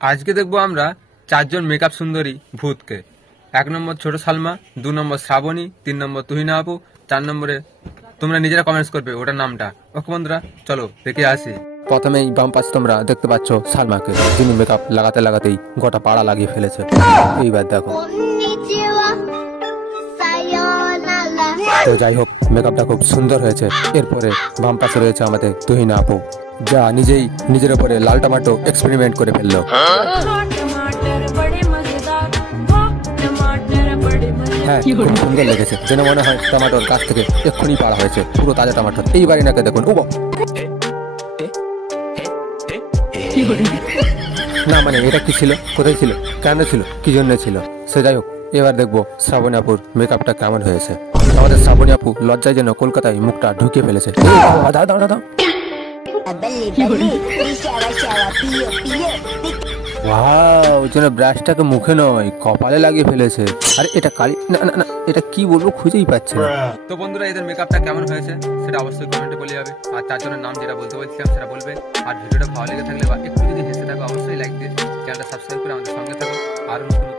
আজকে দেখবো আমরা চারজন মেকআপ সুন্দরী ভূতকে। 1 নম্বর ছোট সালমা, 2 নম্বর শ্রাবণী, 3 নম্বর তুহিনা আপু, 4 নম্বরে তোমরা নিজেরা কমেন্টস করবে ওটার নামটা। ওকে বন্ধুরা, চলো দেখে আসি। প্রথমেই বাম পাশে তোমরা দেখতে পাচ্ছ সালমাকে, যিনি মেকআপ লাগাতে লাগাতেই গোটা পাড়া লাগিয়ে ফেলেছে। এইবার দেখো। তো যাই হোক, মেকআপটা খুব সুন্দর হয়েছে। এরপরে বাম পাশে রয়েছে আমাদের তুহিনা আপু, যা নিজেই নিজের উপরে লাল টমাটো এক্সপেরিমেন্ট করে ফেললো। হ্যাঁ, খুব সুন্দর লেগেছে, যেন মনে হয় টমাটোর গাছ থেকে এক্ষুনি পাড়া হয়েছে, পুরো তাজা টমাটো। এইবার এনাকে দেখুন। না মানে এটা কি ছিল, কোথায় ছিল, কেন ছিল, কি জন্য ছিল, সে যাই হোক। এবার দেখবো শ্রাবণী আপুর মেকআপটা কেমন হয়েছে। আমাদের শ্রাবণী আপু লজ্জায় যেন কলকাতায় মুখটা ঢুকিয়ে ফেলেছে। ওয়াও, যেন ব্রাশটাকে মুখে নয় কপালে লাগিয়ে ফেলেছে। আরে এটা কালি, না না না, এটা কি বলবো খুঁজেই পাচ্ছে না। তো বন্ধুরা, এদের মেকআপটা কেমন হয়েছে সেটা অবশ্যই কমেন্টে বলে যাবে। আর চারজনের নাম যেটা বলতে বলছিলাম সেটা বলবে। আর ভিডিওটা ভালো লেগে থাকলে বা একটু যদি হেসে থাকো অবশ্যই লাইক দিয়ে চ্যানেলটা সাবস্ক্রাইব করে আমাদের সঙ্গে থাকো। আর নতুন